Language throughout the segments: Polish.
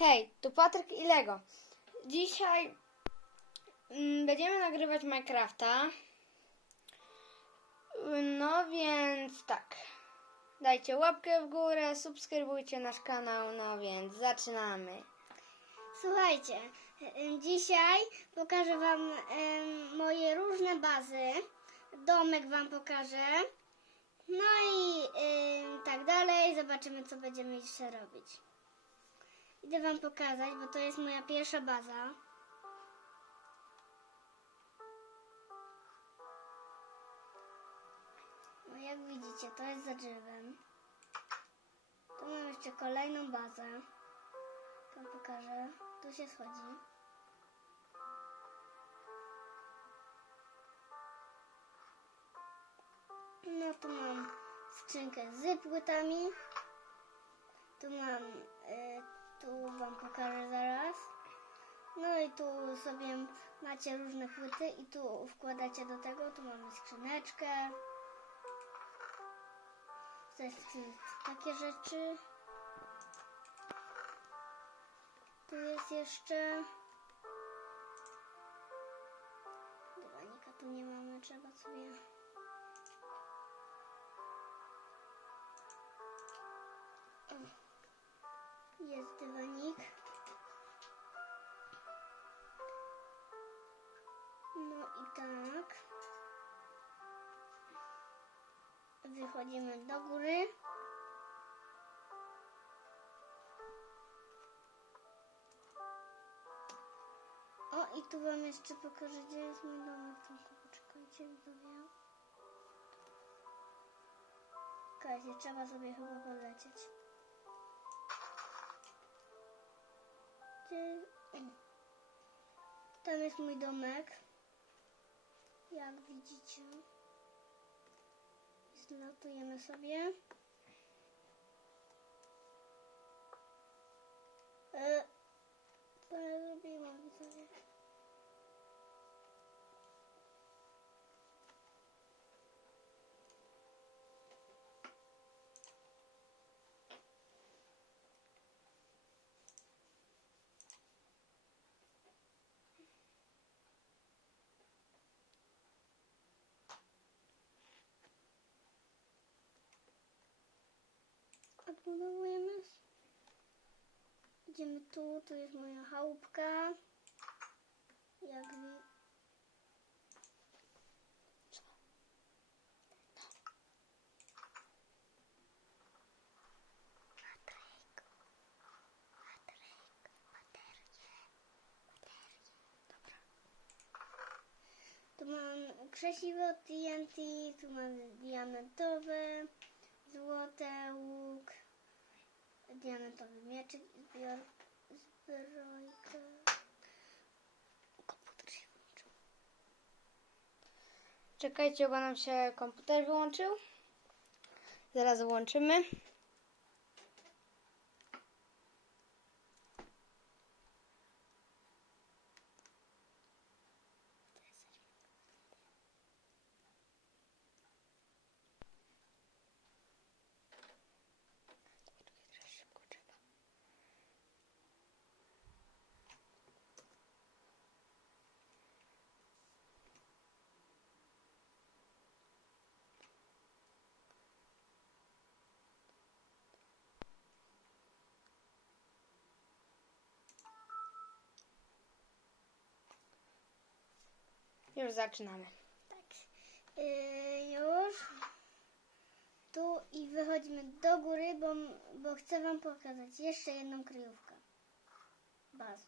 Hej, tu Patryk i Lego. Dzisiaj mm, będziemy nagrywać Minecrafta. No więc tak. Dajcie łapkę w górę, subskrybujcie nasz kanał, no więc zaczynamy. Słuchajcie, dzisiaj pokażę Wam moje różne bazy. Domek Wam pokażę. No i tak dalej. Zobaczymy, co będziemy jeszcze robić. Idę Wam pokazać, bo to jest moja pierwsza baza. No jak widzicie, to jest za drzewem. Tu mam jeszcze kolejną bazę. Wam pokażę. Tu się schodzi. No tu mam skrzynkę z płytami. Tu mam, y, tu wam pokażę zaraz. No i tu sobie macie różne płyty i tu wkładacie do tego. Tu mamy skrzyneczkę. Takie rzeczy. Tu jest jeszcze. Dywanika tu nie mamy, trzeba sobie. Jest dywanik. No i tak. Wychodzimy do góry. O, i tu wam jeszcze pokażę, gdzie jest mój domek. Tylko poczekajcie, widzowie. Czekajcie, trzeba sobie chyba polecieć. Gdzie... Tam jest mój domek. Jak widzicie. Zlatujemy sobie. E, co ja zrobiłam, widzowie? Odbudowujemy. Idziemy tu, tu jest moja chałupka. Jak wi... Tu mam krzesiwo TNT, tu mam diamentowe, złote, łuk, diamentowy mieczyk, zbior, zbrojka. Komputer się włączył. Czekajcie, bo nam się komputer wyłączył. Zaraz włączymy. Już zaczynamy. Tak. Yy, już. Tu i wychodzimy do góry, bo, bo chcę Wam pokazać jeszcze jedną kryjówkę. Bazę.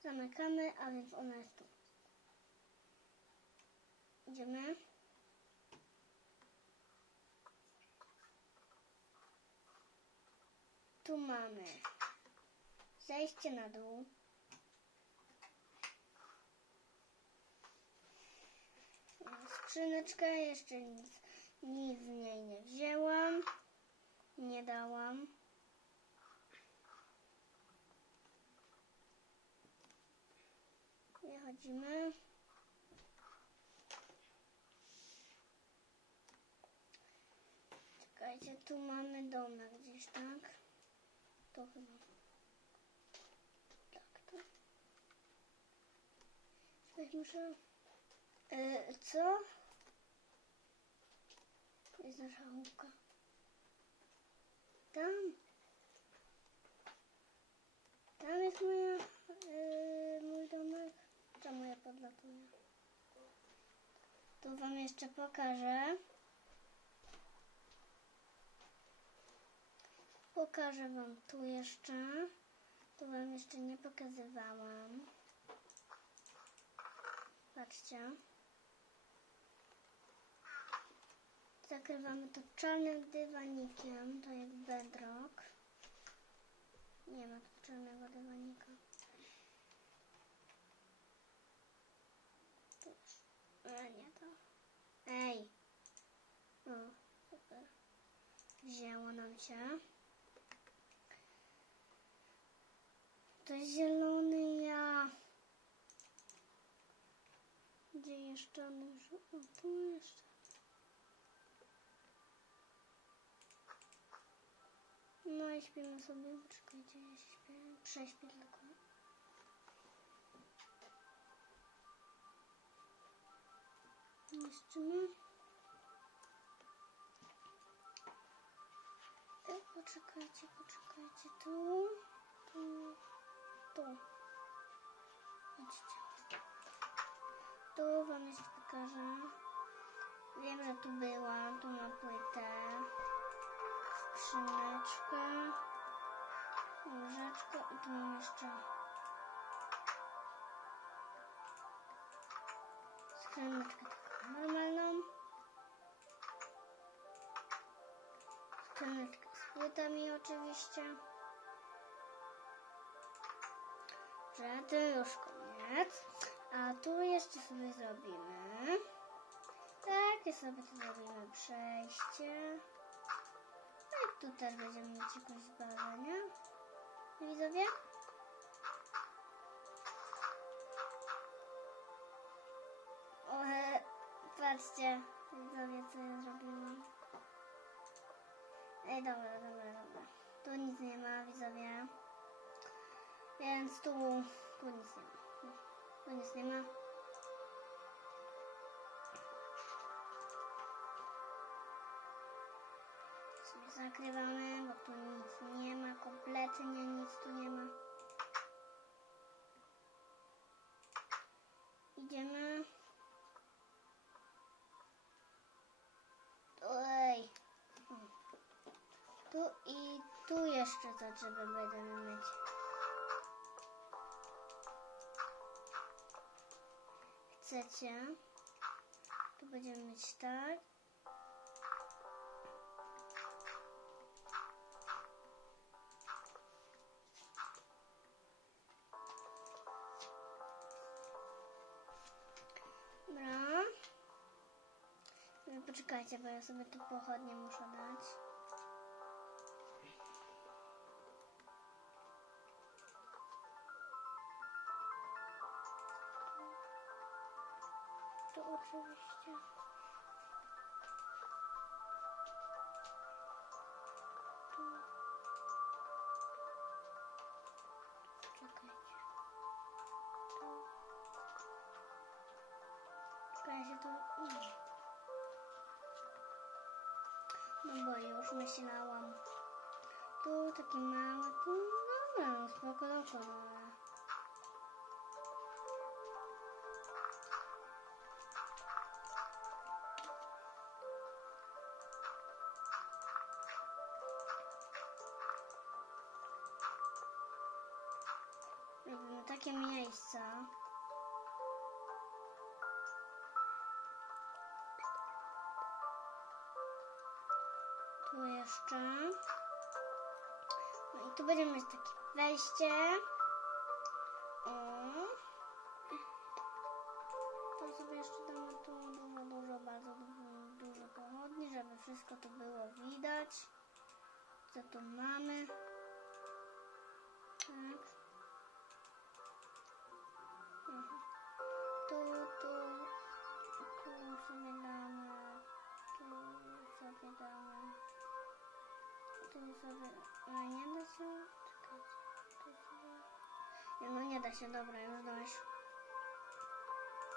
Zamykamy, a więc ona jest tu. Idziemy. Tu mamy zejście na dół. Skrzyneczka, jeszcze nic, nic z niej nie wzięłam, nie dałam. Nie chodzimy. Czekajcie, tu mamy domek gdzieś, tak? To chyba. Tak, to. Czekaj, muszę... E, co? To jest nasza chałupka. Tam. Tam jest moja, e, mój domek. Czemu ja podlatuję? Tu wam jeszcze pokażę. Pokażę wam tu jeszcze. Tu wam jeszcze nie pokazywałam. Patrzcie. Zakrywamy to czarnym dywanikiem, to jak bedrock. Nie ma tu czarnego dywanika. E, nie to. Ej! O, super. Wzięło nam się. To zielony ja. Gdzie jeszcze on już? O, tu jeszcze. No i śpimy sobie. Poczekajcie, ja śpię. Prześpię tylko. Niszczymy. E, Poczekajcie, poczekajcie. Tu, Chodźcie. Tu wam jeszcze pokażę. Wiem, że tu była. Tu ma płytę. Skrzyneczkę. Łyżeczkę. I tu mam jeszcze skrzyneczkę taką normalną. Skrzyneczkę z płytami oczywiście. Że to już koniec. A tu jeszcze sobie zrobimy. Tak, sobie tu zrobimy przejście. No i tu też będziemy mieć jakąś bazę? Widzowie? O, e, patrzcie, widzowie, co ja zrobiłam. Ej, dobra, dobra, dobra. Tu nic nie ma, widzowie. Więc tu, tu nic nie ma. Tu nic nie ma. Sobie zakrywamy, bo tu nic nie ma, kompletnie nic tu nie ma. Idziemy. Ej. Tu i tu jeszcze to trzeba będziemy mieć. Chcecie? Tu będziemy mieć tak. Dobra. Poczekajcie, bo ja sobie tu pochodnie muszę dać. Oczywiście. Tu. Czekajcie. Tu. Czekaj, ja się to... No bo już myślałam. Tu takie małe, tu no, no spoko. Robimy takie miejsca. Tu jeszcze. No i tu będziemy mieć takie wejście. O. To sobie jeszcze damy tu dużo, dużo, bardzo dużo, dużo pochodni, żeby wszystko tu było widać. Co tu mamy. Tak. Damy, tu sobie damy. Tu sobie... Ale nie da się... Czekajcie. Tu sobie... Nie, no nie da się, dobra, już dałaś.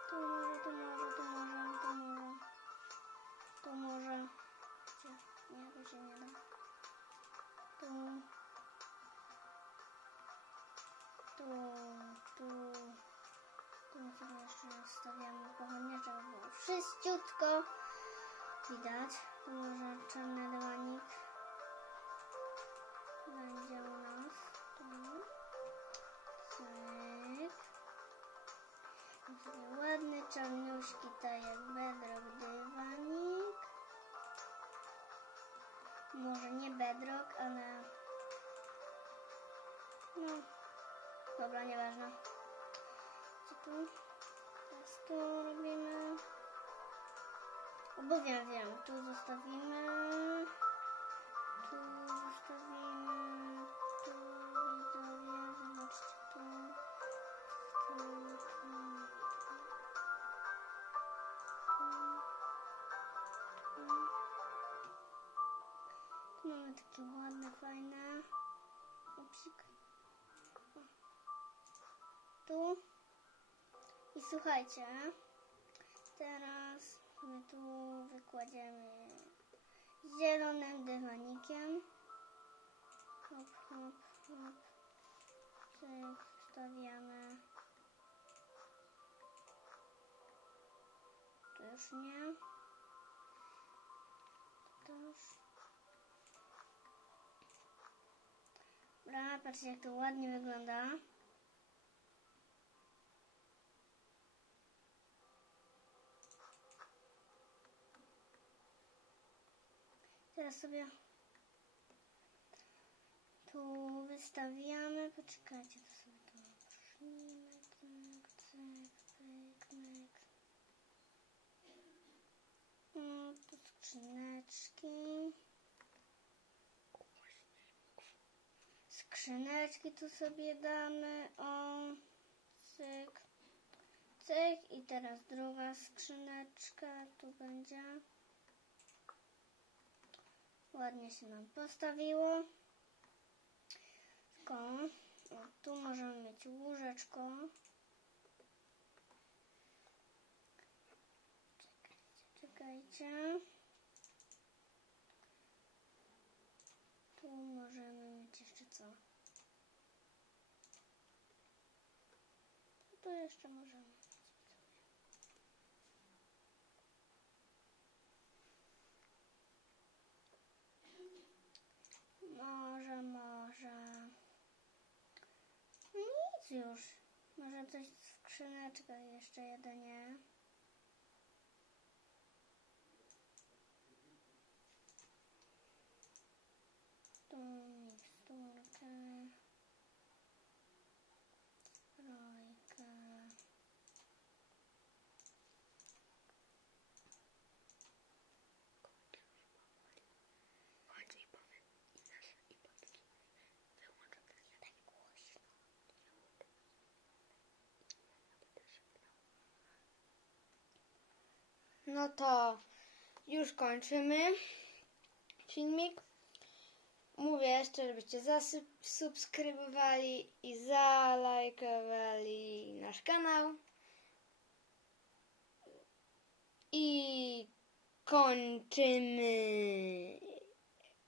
Tu może, tu może, tu może, tu może. Tu może. Gdzie? Nie, tu się nie da. Tu. Tu, tu. Tu sobie jeszcze stawiamy pochodnie, żeby było. Widać. Może czarny dywanik. Będzie u nas. Cyk. Ładny, czarniuśki, tak jak bedrock dywanik. Może nie bedrock, ale... No. Dobra, nieważne. Tu? Teraz tu robimy. Bo wiem, wiem. Tu zostawimy. Tu zostawimy. Tu widzowie, zobaczcie tu. Tu, tu, tu, mamy takie ładne, fajne. Upsik. Tu. I słuchajcie, teraz my tu wykładziemy zielonym dywanikiem. Hop, hop, hop. Cyk, stawiamy. Tu już nie. Tu też. Dobra, patrzcie jak to ładnie wygląda. Teraz sobie tu wystawiamy. Poczekajcie, to sobie tu przyjmę. Cyk, cyk, cyk. No, tu skrzyneczki. Skrzyneczki tu sobie damy. O, cyk, cyk. I teraz druga skrzyneczka tu będzie. Ładnie się nam postawiło. Tylko o, tu możemy mieć łóżeczko. Czekajcie, czekajcie. Tu możemy mieć jeszcze co? Tu jeszcze możemy mieć. Może, może. No Już. Może coś w skrzyneczkach jeszcze jedynie. No to już kończymy filmik. Mówię jeszcze, żebyście zasubskrybowali i zalajkowali nasz kanał. I kończymy